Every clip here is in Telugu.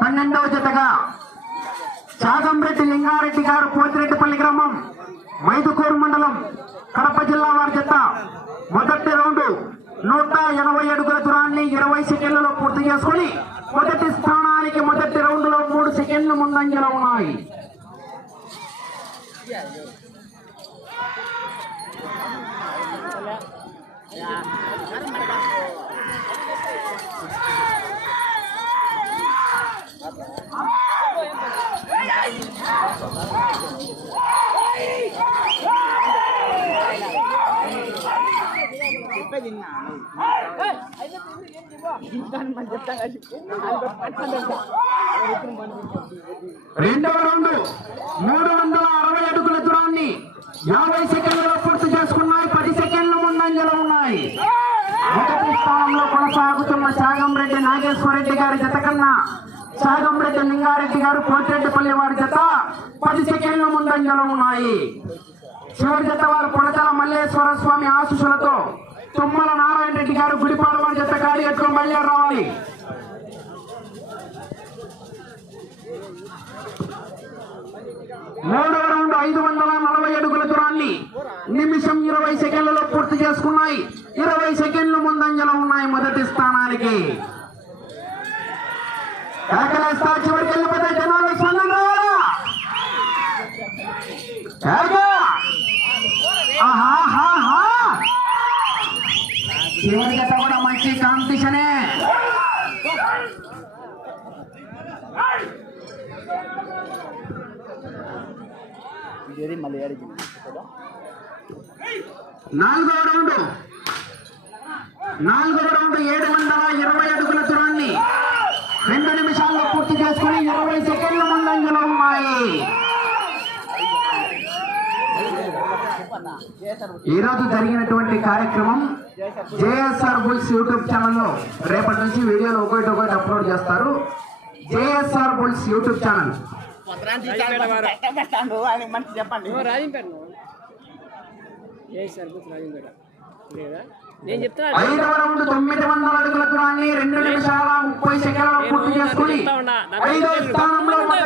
పన్నెండవ జతగా చాగంరెడ్డి లింగారెడ్డి గారు పోతిరెడ్డిపల్లి గ్రామం మైదుకూరు మండలం కడప జిల్లా వారి జత మొదటి రౌండ్ 180 అడుగుల దూరాన్ని 20 సెకండ్లలో పూర్తి చేసుకుని మొదటి స్థానానికి మొదటి రౌండ్ లో 3 సెకండ్ల ముందంజలో ఉన్నాయి. రెండవ రౌండ్ 360 అడుగుల దూరాన్ని 50 సెకండ్లలో పూర్తి చేసుకున్నాయి. 10 సెకండ్ల ముందంజలో ఉన్నాయి. మొదటి స్థానంలో కొనసాగుతున్న చాగంరెడ్డి నాగేశ్వరరెడ్డి గారి జత కన్నా చాగంరెడ్డి లింగారెడ్డి గారు పోతిరెడ్డిపల్లి వారి జత 10 సెకండ్ల ముందంజలో ఉన్నాయి. చివరి జత వారు కొనతల మల్లేశ్వర స్వామి ఆశీస్సులతో తుమ్మల నారాయణ రెడ్డి గారు గుడిపాల వారి జత గాడి ఎత్తుకొని బయలుదేరి రావాలి. మూడవ రౌండ్ 540 అడుగుల దూరాన్ని నిమిషం 20 సెకండ్లలో పూర్తి చేసుకున్నాయి. 20 సెకండ్లు ముందంజలో ఉన్నాయి. మొదటి స్థానానికి కేకలేస్తా చివరికి వెళ్ళిపోతే జనాలు స్పందన రావాలా? చివరి జత కూడా మంచి కాంపిటీషనే. నాలుగవ రౌండ్ 720 అడుగుల దూరాన్ని 2 నిమిషాల్లో పూర్తి చేసుకుని 20 సెకండ్ల ముందంజలో ఉన్నాయి. ఈరోజు జరిగినటువంటి కార్యక్రమం జేఎస్ఆర్ బుల్స్ యూట్యూబ్ ఛానల్లో రేపటి నుంచి వీడియోలు ఒకటి అప్లోడ్ చేస్తారు. JSR bulls YouTube channel. ఐదవ రౌండ్ 900 అడుగుల దూరాన్ని 2 నిమిషాల 30 సెకండ్లలో పూర్తి చేసుకుని 5వ స్థానంలో 30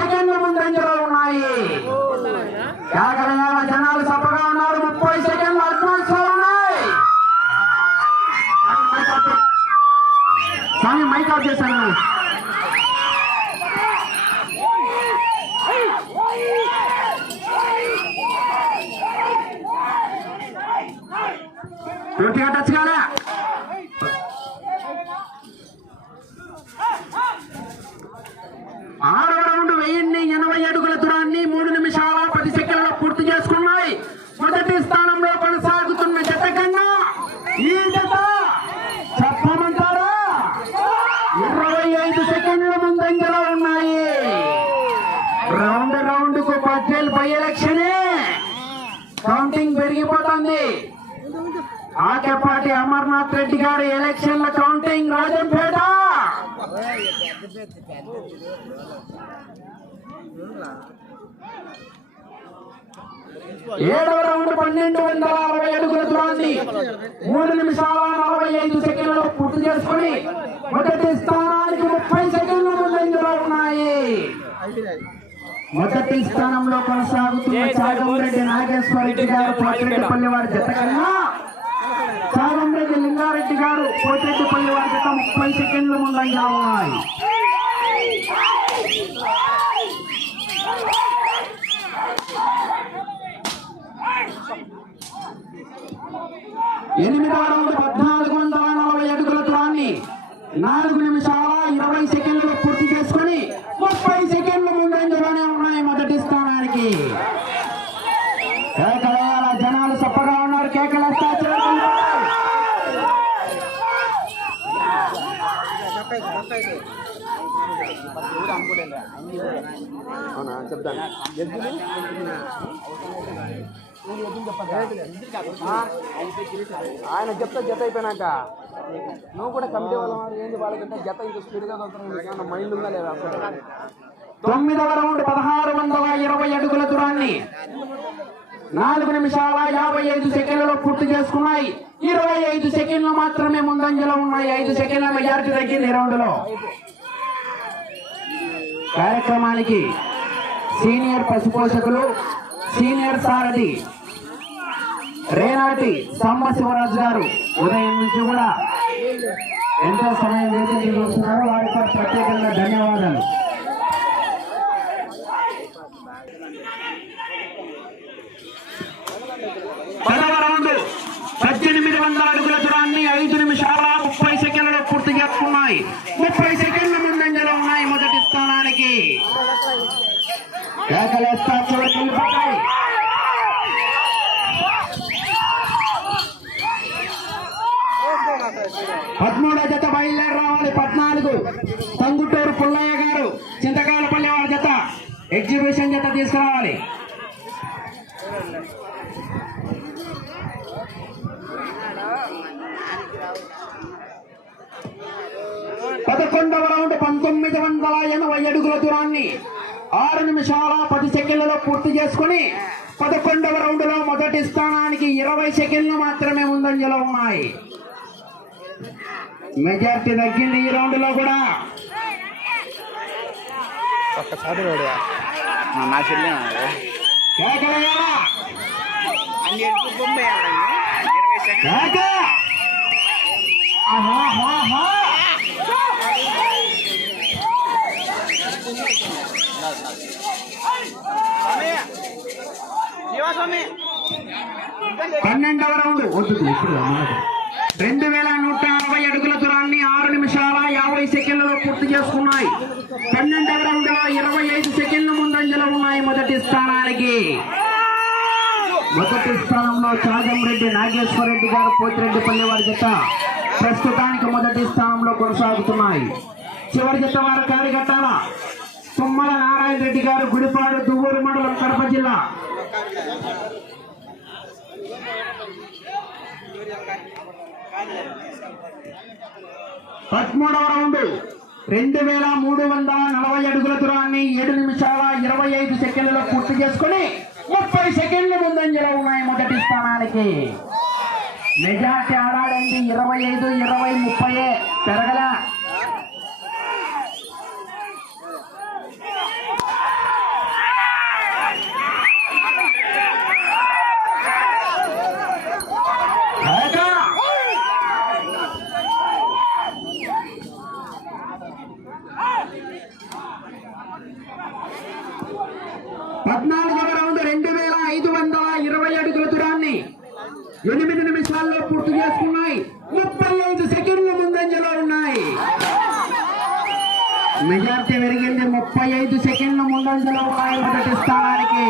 సెకండ్ల ముందంజలో ఉన్నాయి. కేకలయాల జనాలు సప్పగా ఉన్నారు. 30 సెకండ్ల అడ్వాన్స్ లో ఉన్నాయి. స్వామి మైక్ ఆఫ్ చేశాను. పూర్తిగా టచ్ కాలే. ఆరవ రౌండ్ 1080 అడుగుల దూరాన్ని 3 నిమిషాల 10 సెకండ్లలో పూర్తి చేసుకున్నాయి. మొదటి స్థానంలో కొనసాగుతున్న జత కన్నా ఈ జత చెప్పమంటారా 25 సెకండ్ల ముందంజలో ఉన్నాయి. రౌండ్ కు పటేల్ బై ఎలక్షనే కౌంటింగ్ పెరిగిపోతుంది. ఆకేపాటి అమర్నాథ్ రెడ్డి గారి ఎలక్షన్ల కౌంటింగ్ రాజంపేట. ఏడవ రౌండ్ 1260 అడుగుల దూరాన్ని 3 నిమిషాల 45 సెకండ్లలో పూర్తి చేసుకుని మొదటి స్థానానికి 30 సెకండ్ల ముందంజలో ఉన్నాయి. మొదటి స్థానంలో కొనసాగుతున్న చాగంరెడ్డి నాగేశ్వరరెడ్డి గారు పోతిరెడ్డిపల్లి వారి జత కన్నా చాగంరెడ్డి లింగారెడ్డి గారు పోతిరెడ్డిపల్లి వారి జత 30 సెకండ్ల ముందంజలో ఉన్నాయి. ఎనిమిదవ రౌండ్ 1440 అడుగుల దూరాన్ని 4 నిమిషాల 20 సెకండ్లలో పూర్తి చేసుకుని 30 సెకండ్ల ముందంజలోనే ఉన్నాయి. మొదటి స్థానానికి కేకలేయాల జనాలు సప్పగా ఉన్నారు. కేకలేస్తా చెప్తాను. ఆయన చెప్తా జత అయిపోయినాక నువ్వు కూడా కమిటీ వాళ్ళ ఏంది వాళ్ళకంటే జత ఇంత స్పీడ్గా మైండ్ ఉందా లేదా? 9వ రౌండ్ 1620 అడుగుల దూరాన్ని 4 నిమిషాల 55 సెకండ్లలో పూర్తి చేసుకున్నాయి. 25 సెకండ్లు మాత్రమే ముందంజలో ఉన్నాయి. 5 సెకండ్ల మెజారిటీ తగ్గింది ఈ రౌండ్ లో. కార్యక్రమానికి సీనియర్ పశుపోషకులు, సీనియర్ సారథి రేనాటి సాంబశివరాజు గారు ఉదయం నుంచి కూడా ఎంతో సమయం వేచి చూస్తున్నారు. వారికి ప్రత్యేకంగా ధన్యవాదాలు. పదవ రౌండ్ 1800 అడుగుల దూరాన్ని 5 నిమిషాల 30 సెకండ్లలో పూర్తి చేసుకున్నాయి. 30 సెకండ్ల ముందంజలో ఉన్నాయి మొదటి స్థానానికి. కేకలేస్తా చివరికి వెళ్ళిపోతాయి. 13వ జత బయలుదేరి రావాలి. 14 తంగుటూరు పుల్లయ్య గారు చింతకాయలపల్లి వారి జత ఎగ్జిబిషన్ జత తీసుకురావాలి. 11వ రౌండ్ 1980 అడుగుల దూరాన్ని 6 నిమిషాల 10 సెకండ్లలో పూర్తి చేసుకుని 11వ రౌండ్ లో మొదటి స్థానానికి 20 సెకండ్లు మాత్రమే ముందంజలో ఉన్నాయి. మెజార్టీ తగ్గింది ఈ రౌండ్ లో కూడా. పన్నెండవ రౌండ్ 2160 అడుగుల దూరాన్ని 6 నిమిషాల 50 సెకండ్లలో పూర్తి చేసుకున్నాయి. 12వ రౌండ్ లో 25 సెకండ్ల ముందంజలో ఉన్నాయి మొదటి స్థానానికి. మొదటి స్థానంలో చాగంరెడ్డి నాగేశ్వర రెడ్డి గారు పోతిరెడ్డిపల్లి వారి జత ప్రస్తుతానికి మొదటి స్థానంలో కొనసాగుతున్నాయి. చివరి జత వారు కాడిగట్టాల తుమ్మల నారాయణ రెడ్డి గారు గుడిపాడు దువ్వూరు మండలం కడప జిల్లా. 13వ రౌండ్ 2340 అడుగుల దూరాన్ని 7 నిమిషాల 25 సెకండ్లలో పూర్తి చేసుకుని 30 సెకండ్ల ముందంజలో ఉన్నాయి మొదటి స్థానానికి. మెజార్టీ ఆడాడండి 25, 20, 30 పెరగల. పద్నాలుగవ రౌండ్ 2520 అడుగుల దూరాన్ని 8 నిమిషాల్లో పూర్తి చేసుకున్నాయి. 35 సెకండ్ల ముందంజలో ఉన్నాయి. మెజార్టీ పెరిగింది. 35 సెకండ్ల ముందంజలో ఉన్నాయి మొదటి స్థానానికి.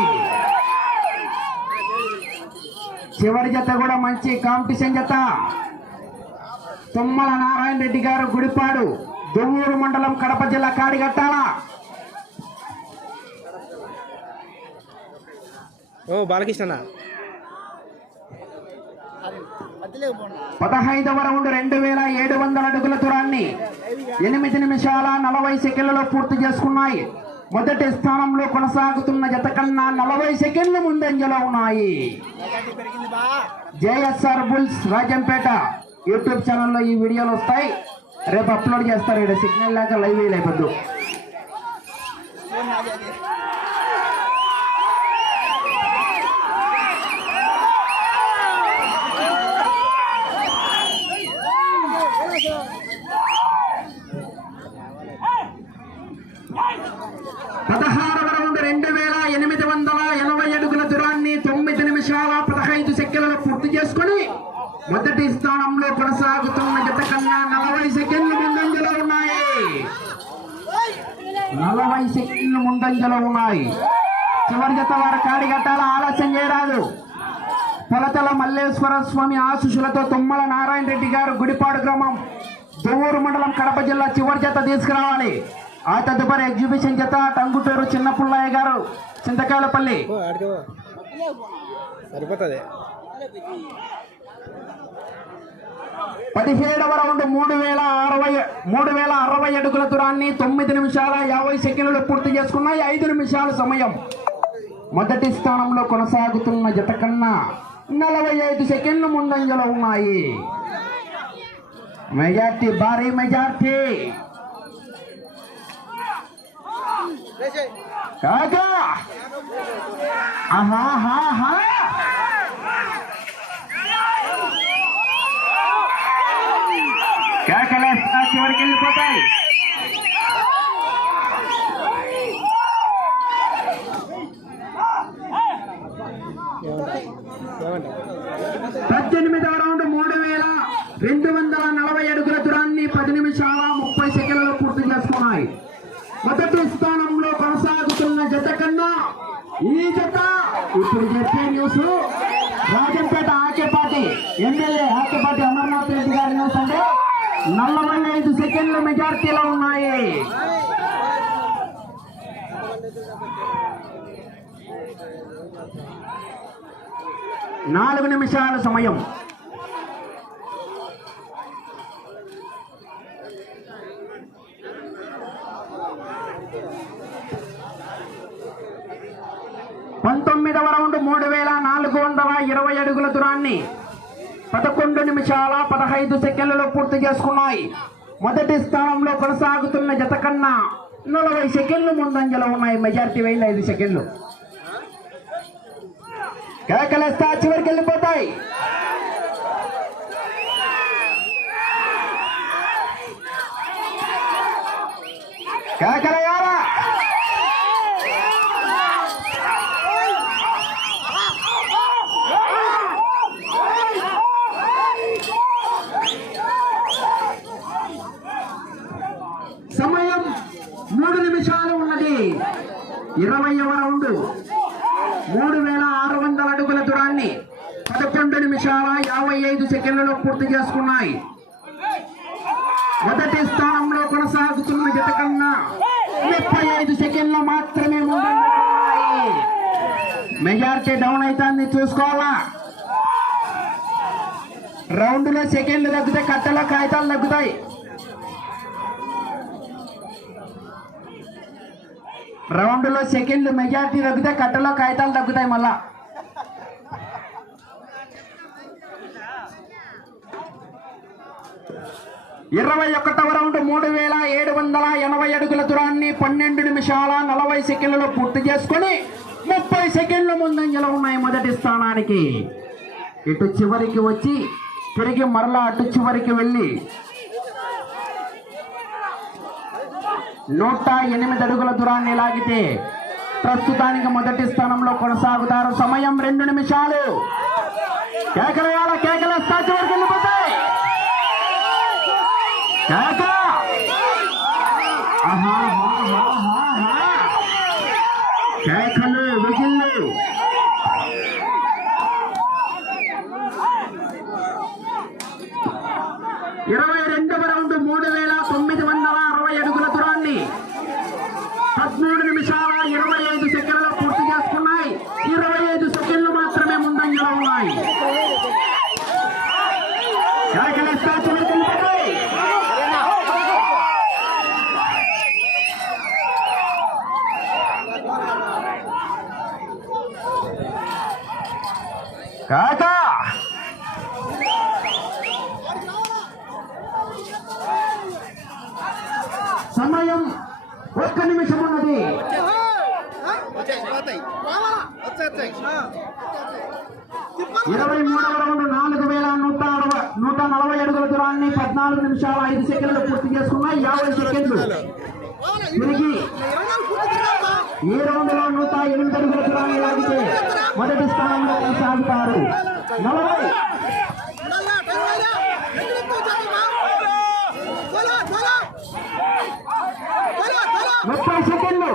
చివరి జత కూడా మంచి కాంపిటీషన్ జత. తుమ్మల నారాయణ రెడ్డి గారు గుడిపాడు దువ్వూరు మండలం కడప జిల్లా కాడిగట్టాల. బాలకృష్ణ. 15వ రౌండ్ 2700 అడుగుల దూరాన్ని 8 నిమిషాల 40 సెకండ్లలో పూర్తి చేసుకున్నాయి. మొదటి స్థానంలో కొనసాగుతున్న జత కన్నా 40 సెకండ్ల ముందంజలో ఉన్నాయి. జేఎస్ఆర్ బుల్స్ రాజంపేట యూట్యూబ్ ఛానల్లో ఈ వీడియోలు వస్తాయి. రేపు అప్లోడ్ చేస్తారు. ఇక్కడ సిగ్నల్ లేక లైవ్ వేయలేకపోద్దు. పదహారవ రౌండ్ 2880 అడుగుల దూరాన్ని 9 నిమిషాల 15 సెకండ్లలో పూర్తి చేసుకుని మొదటి స్థానంలో కొనసాగుతున్న జత కన్నా 40 సెకండ్లు ముందంజలో ఉన్నాయి. 40 సెకండ్లు ముందంజలో ఉన్నాయి. చివరి జత వారు కాడిగట్టాల. ఆలస్యం చేయరాదు. పొలతల మల్లేశ్వర స్వామి ఆశీస్సులతో తుమ్మల నారాయణ రెడ్డి గారు గుడిపాడు గ్రామం దువ్వూరు మండలం కడప జిల్లా చివరి జత తీసుకురావాలి. ఆ తదుపరి ఎగ్జిబిషన్ జత టంగుటూరు చిన్న పుల్లయ్య గారు చింతకాయలపల్లి. సరిపోతుంది. 17వ రౌండ్ 3060 అడుగుల దూరాన్ని 9 నిమిషాల 50 సెకండ్లు పూర్తి చేసుకున్నాయి. 5 నిమిషాల సమయం. మొదటి స్థానంలో కొనసాగుతున్న జత కన్నా 45 సెకండ్లు ముందంజలో ఉన్నాయి. మెజార్టీ, భారీ మెజార్టీ. కాగా ఆహాహా కేకలేస్తా చివరికి వెళ్ళిపోతాయి. పద్దెనిమిదవ రౌండ్ 3240 అడుగుల దూరాన్ని 10 నిమిషాల 30 సెకండ్లలో పూర్తి చేసుకున్నాయి. మొదటి స్థానంలో కొనసాగుతున్న జత కన్నా ఈ జత ఇప్పుడు చెప్పే న్యూస్ రాజంపేట ఆకేపాటి ఎమ్మెల్యే ఆకేపాటి అమర్నాథ్ రెడ్డి గారి న్యూస్ అంటే 45 సెకండ్ల మెజార్టీలో ఉన్నాయి. నాలుగు నిమిషాల సమయం. పంతొమ్మిదవ రౌండ్ 3420 అడుగుల దూరాన్ని 11 నిమిషాల 15 సెకండ్లలో పూర్తి చేసుకున్నాయి. మొదటి స్థానంలో కొనసాగుతున్న జత కన్నా 40 సెకండ్లు ముందంజలో ఉన్నాయి. మెజార్టీ 5 సెకండ్లు. కేకలేస్తా చివరికి వెళ్ళిపోతాయి. కేకలయారా సమయం 3 నిమిషాలు ఉన్నది. 20వ రౌండ్ 3600 అడుగుల దూరాన్ని 11 నిమిషాల 55 సెకండ్లలో పూర్తి చేసుకున్నాయి. మొదటి స్థానంలో కొనసాగుతున్న జత కన్నా 35 సెకండ్లు మాత్రమే ముందున్నాయి. మెజార్టీ డౌన్ అవుతుంది, చూసుకోవాలా. రౌండ్లో సెకండ్లు తగ్గుతాయి, కట్టలో కాగితాలు తగ్గుతాయి. రౌండ్లో సెకండ్లు మెజార్టీ తగ్గుతాయి, కట్టలో కాగితాలు తగ్గుతాయి. మళ్ళా 21వ రౌండ్ 3780 అడుగుల దూరాన్ని 12 నిమిషాల 40 సెకండ్లలో పూర్తి చేసుకొని 30 సెకండ్ల ముందంజలో ఉన్నాయి మొదటి స్థానానికి. ఇటు చివరికి వచ్చి తిరిగి మరలా అటు చివరికి వెళ్ళి 108 అడుగుల దూరాన్ని లాగితే ప్రస్తుతానికి మొదటి స్థానంలో కొనసాగుతారు. సమయం 2 నిమిషాలు. కేకలయాల కేకలేస్తా చివరికి వెళ్ళిపోతాయి. కేకలు విజిల్లు. ఇరవై 22వ రౌండ్ 3960 అడుగుల దూరాన్ని 13 నిమిషాల 25 సెకండ్లలో పూర్తి చేసుకున్నాయి. 25 సెకండ్లు మాత్రమే ముందంజలో ఉన్నాయి. కేకలేస్తా చివరికి వెళ్ళిపోతాయి. కాకా సమయం 1 నిమిషం ఉన్నది. 23వ రౌండ్ 4140 అడుగుల దూరాన్ని 14 నిమిషాల 5 సెకండ్లు పూర్తి చేసుకున్నాయి. 50 సెకండ్లు. తిరిగి ఈ రౌండ్ లో 108 అడుగుల దూరాన్ని లాగితే మొదటి స్థానంలో కొనసాగుతారు. 30 సెకండ్లు.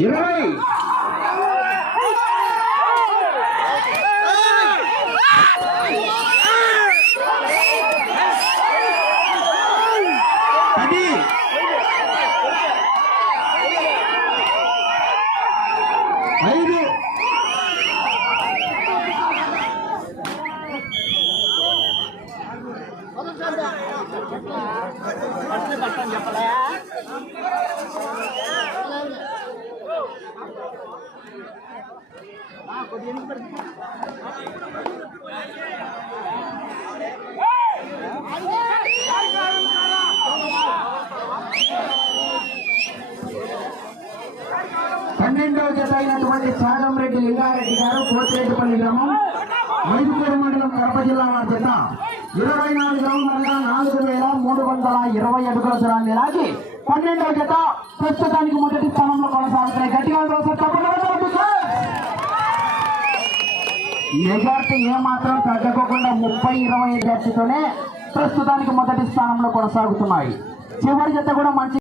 20 10 పన్నెండవ జత అయినటువంటి చాగంరెడ్డి లింగారెడ్డి గారు కోతిరెడ్డిపల్లి గ్రామం మైదుకూరు మండలం కడప జిల్లా వారి జత 24 రౌండ్లుగా 4320 అడుగుల దూరాన్ని లాగి 12వ జత ప్రస్తుతానికి మొదటి స్థానంలో కొనసాగుతున్నాయి. గట్టిగా మెజార్టీ ఏమాత్రం తగ్గకోకుండా 30-20 మెజార్టీతోనే ప్రస్తుతానికి మొదటి స్థానంలో కొనసాగుతున్నాయి. చివరి జత కూడా మంచి